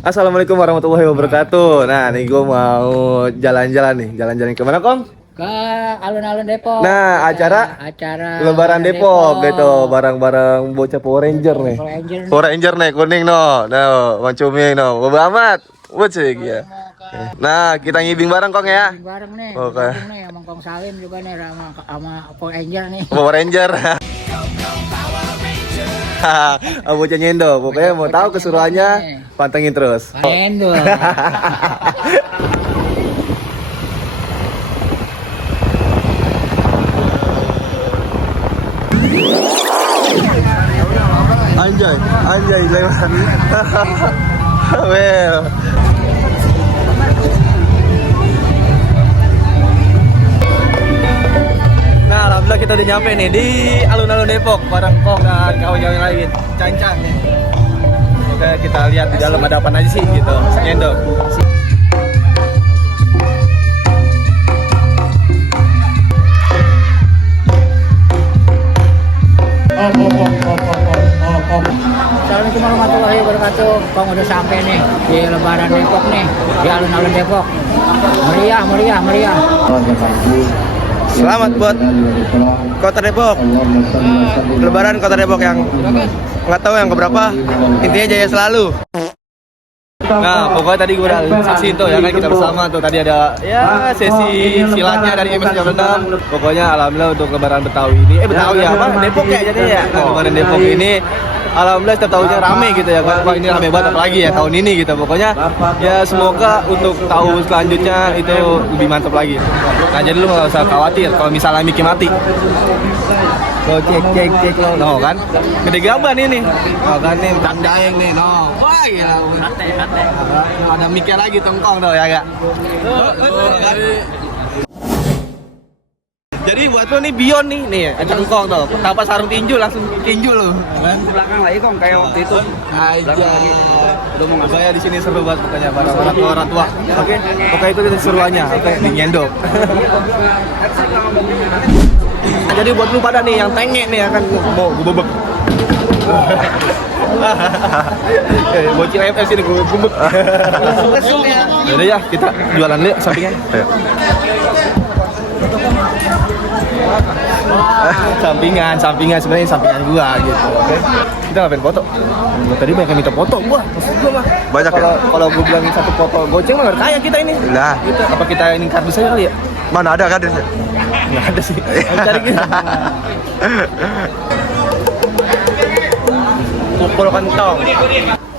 Assalamualaikum warahmatullahi wabarakatuh. Nah, nih gue mau jalan-jalan nih. Jalan-jalan kemana, Kong? Ke alun-alun Depok. Nah, acara Lebaran Depok gitu, bareng-bareng bocah Power Ranger nih. Power Ranger nih, kuning no. Nah, Bang Cumi no. Bobo amat. Wut sih ya. Nah, kita ngibing bareng, Kong ya. Bareng nih. Oke. Nih sama Kong Salim juga nih sama Power Ranger nih. Power Ranger. Bocah nyendo. Pokoknya mau tahu keseruannya, pantengin terus. Nyendo. Anjay lewat. Well. Nah, alhamdulillah kita udah nyampe nih di alun-alun Depok bareng Kong dan kawan-kawan lain. Cancang nih. Oke, kita lihat di dalam ada apa aja sih gitu. Nyendok. Assalamualaikum warahmatullahi wabarakatuh. Kong udah sampai nih di Lebaran Depok nih, di alun-alun Depok. Meriah. Selamat buat Kota Depok. Lebaran Kota Depok yang nggak tahu yang keberapa. Intinya jaya selalu. Nah, pokoknya tadi gue udah saksiin tuh ya kan, kita bersama tuh tadi ada ya sesi silatnya dari MS Jam 6. Pokoknya alhamdulillah untuk Lebaran Betawi ini Betawi ya apa? Depok ya jadinya ya. Nah, Lebaran Depok ini alhamdulillah setiap tahunnya rame gitu ya kan. Wah, ini rame banget apalagi ya tahun ini gitu. Pokoknya ya semoga untuk tahun selanjutnya itu lebih mantap lagi. Nah, jadi lu nggak usah khawatir kalau misalnya Miki mati. Lo cek lo, no kan? Gede gaban ini, no kan nih, tandaeng nih, no. Wah gila, hati. Ada mikir lagi tongkong tuh ya gak? Jadi buat lo nih Bion nih ada tongkong tuh. Tanpa sarung tinju langsung tinju lo. Di belakang lagi kong kayak waktu itu. Aja. Udah mau nggak saya di sini seru banget pokoknya para orang tua. Oke, pokoknya itu seruannya. Oke, di nyendok. Jadi buat lu pada nih yang tengek nih akan mau gue bebek. Bocil AFF sini gue bebek. Yaudah ya kita jualan dulu sampingnya. Sampingan sebenarnya sampingan gua gitu. Oke. Kita ngapain foto? Tadi banyak yang minta foto gua. Maksud gua mah banyak kalau gua bilang satu foto goceng mah kaya kita ini. Lah, gitu. Apa kita ini kardus aja kali ya? Mana ada kardusnya? Enggak ada sih. Cari kita. Pukul kentong.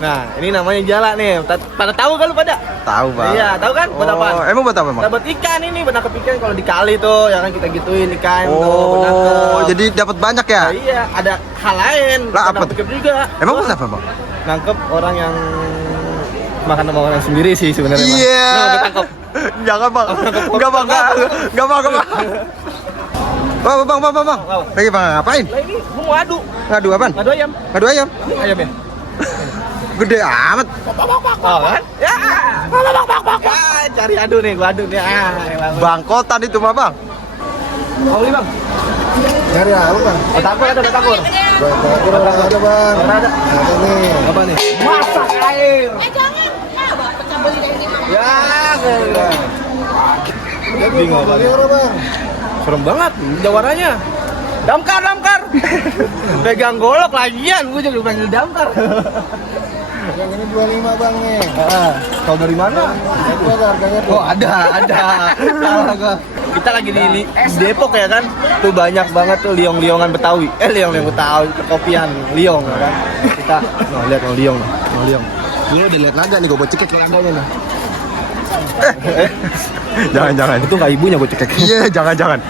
Nah, ini namanya jala nih. Pada tahu kan lu pada? Tahu, Bang. Iya, tahu kan? Buat apa? Emang buat apa, Bang? Dapat ikan ini, buat nangkep ikan kalau di kali tuh, ya kan kita gituin ikan tuh, nangkep. Jadi dapat banyak ya? Nah, iya, ada hal lain. Lah apa? Juga. Emang buat apa, Bang? Nangkep orang yang makan sama orang sendiri sih sebenarnya. Iya. Nah, ketangkep. Jangan, Bang. Enggak, Bang. Enggak, Bang. Bang. Lagi Bang ngapain? Lah ini gua mau adu. Ngadu apaan? Ngadu ayam. Ngadu ayam? Ayam ya? Gede amat. Oh kan? Ya. Ya, cari adu nih, gua adu nih. Bangkotan itu mah, Bang. Mau beli, Bang? Cari apa, Bang? Takur ada, takur. Takur ada, Bang. Ada. Ada nih. Apa nih? Masak air. Jangan. Ya, pecah beli dari ini. Ya, bingung, Bang. Serem banget jawarannya. Damkar. Pegang golok lagian, gue juga panggil damkar. Yang ini 25 bang nih. Tahu dari mana? Itu ada harganya tuh. Oh ada. Salah gua. Kita lagi di Depok ya kan. Tuh banyak banget tuh liong-liongan Betawi. Liong Betawi, kopian liong ya kan. Kita lihat liong. Lu udah lihat naga nih, gue cekek naganya nih. Jangan itu nggak ibunya gue cekek. Iya jangan.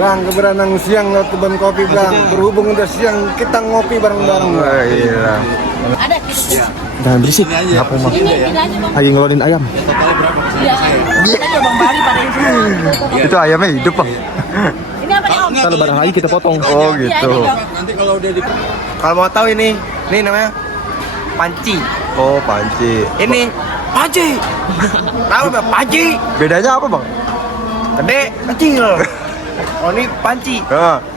Bang keberanang siang lewat kebun kopi bang. Berhubung udah siang kita ngopi bareng-bareng. Oh, iya. Ada gitu. Jangan berisik. Apa mah? Lagi ngeluarin ayam. Iya. Aja Bang Bari pada ini semua. Itu ayamnya hidup bang. Ini apa nih Om? Kita lebaran lagi kita potong. Oh gitu. Nanti kalau udah di. Kalau mau tahu ini namanya panci. Oh panci. Ini panci. Tahu nggak panci? Bedanya apa bang? Gede, kecil. Oh ini panci.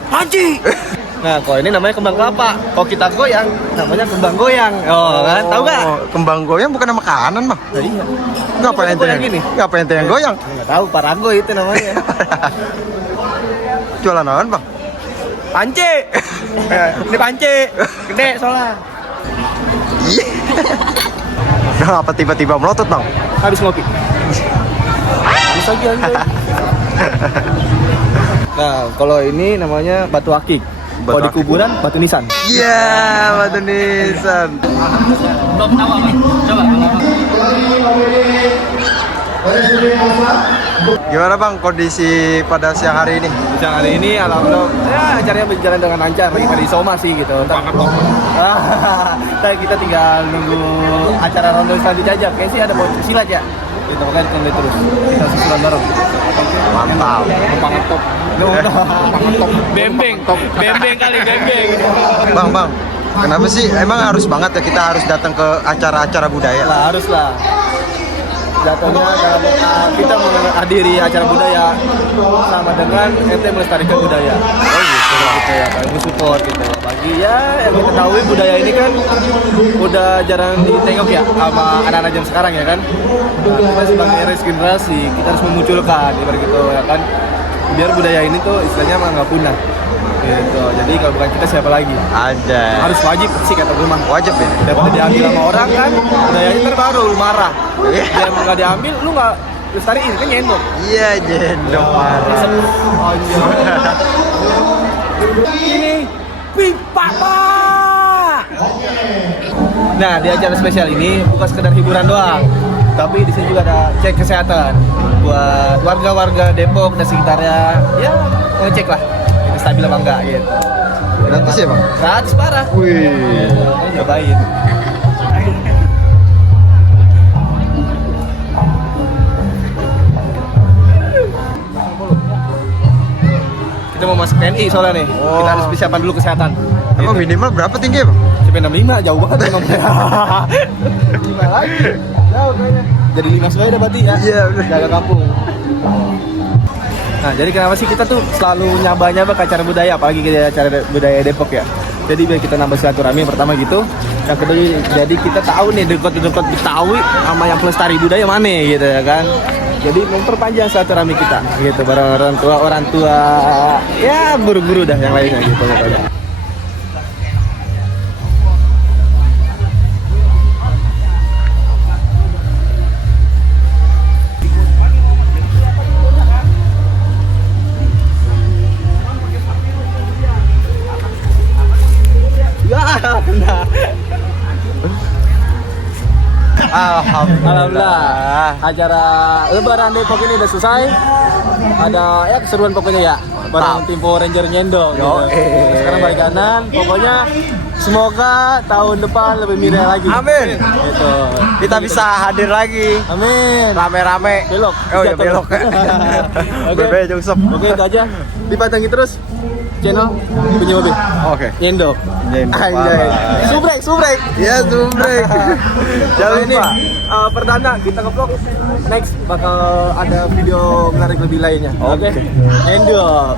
Panci. Nah, kalau ini namanya kembang kelapa. Kalau kita goyang, namanya kembang goyang. Oh, kan? Tahu nggak? Kembang goyang bukan nama kanan, Bang. Nah, iya. Ngapain ente Goyang gini? Ngapain ente yang goyang? Nggak tahu, parago itu namanya. Jualan apaan, Bang? Pance. Ini pance. Gede soalnya. Iya. Nah, apa tiba-tiba melotot, Bang? Habis ngopi. Habis lagi anjay. Nah, kalau ini namanya batu akik. Kalau di akik. kuburan batu nisan. Iya, batu nisan. Belum tahu apa? Coba. Gimana, Bang, kondisi pada siang hari ini? Siang hari ini alhamdulillah ya acaranya berjalan dengan lancar, lagi hari Soma sih gitu. Ntar kita tinggal nunggu acara ronde selanjutnya aja. Kayaknya sih ada mau silat ya. Gitu makanya tunggu terus. Kita susulan bareng. Mantap. Numpang top. Bembeng kali bembeng. Bang, kenapa sih? Emang harus banget ya kita harus datang ke acara-acara budaya? Lah harus lah. Jatuhnya dalam kita menghadiri acara budaya sama dengan ente melestarikan budaya. Oh gitu ya, kami support gitu. Bagi ya yang kita tahu budaya ini kan udah jarang ditengok ya sama anak-anak jam sekarang ya kan. Nah, kita sebagai generasi kita harus memunculkan gitu ya kan. Biar budaya ini tuh istilahnya mah nggak punah. Gitu. Jadi kalau bukan kita siapa lagi? Ada. Harus wajib sih kata gue mah. Wajib ya? Daripada diambil sama orang kan, budayanya ntar baru lu marah. Dia nggak diambil, lu nggak lestariin kan nyendok. Iya, jendok marah. Ini pipa pak. Nah di acara spesial ini bukan sekedar hiburan doang, tapi di sini juga ada cek kesehatan buat warga-warga Depok dan sekitarnya. Ya ngecek lah, ini stabil apa enggak gitu. Gratis ya, Bang? Gratis parah. Wih. Nyobain. Kita mau masuk TNI soalnya nih. Oh. Kita harus persiapan dulu kesehatan. Emang minimal berapa tinggi ya, Bang? CP65 jauh banget emang. 5 lagi. Jauh kayaknya. Jadi 5 sesuai udah berarti ya. Iya, bener. Jaga kampung. Nah, jadi kenapa sih kita tuh selalu nyaba-nyaba ke acara budaya, apalagi ke acara budaya Depok ya. Jadi biar kita nambah silaturahmi yang pertama gitu. Yang kedua, jadi kita tahu nih dekot-dekot Betawi sama yang pelestari budaya mana gitu ya kan. Jadi memperpanjang silaturahmi kita gitu bareng orang tua ya guru-guru dah yang lainnya gitu pokoknya. Kena. Alhamdulillah. Acara Lebaran Depok ini udah selesai. Ada ya keseruan pokoknya ya. Bareng tim Power Ranger Nyendo. Gitu. Sekarang balik kanan. Pokoknya semoga tahun depan lebih meriah lagi. Amin. Gitu. Kita bisa hadir lagi. Amin. Rame-rame. Belok. Oh ya belok. Oke. Bebe Jungsep. Oke, itu aja. Dipantengin terus channel punya mobil. Oke. Nyendo. Anjay. Subrek. Ya, subrek. Jangan ini perdana kita nge-vlog. Next bakal ada video menarik lebih lainnya. Oke. Nyendo.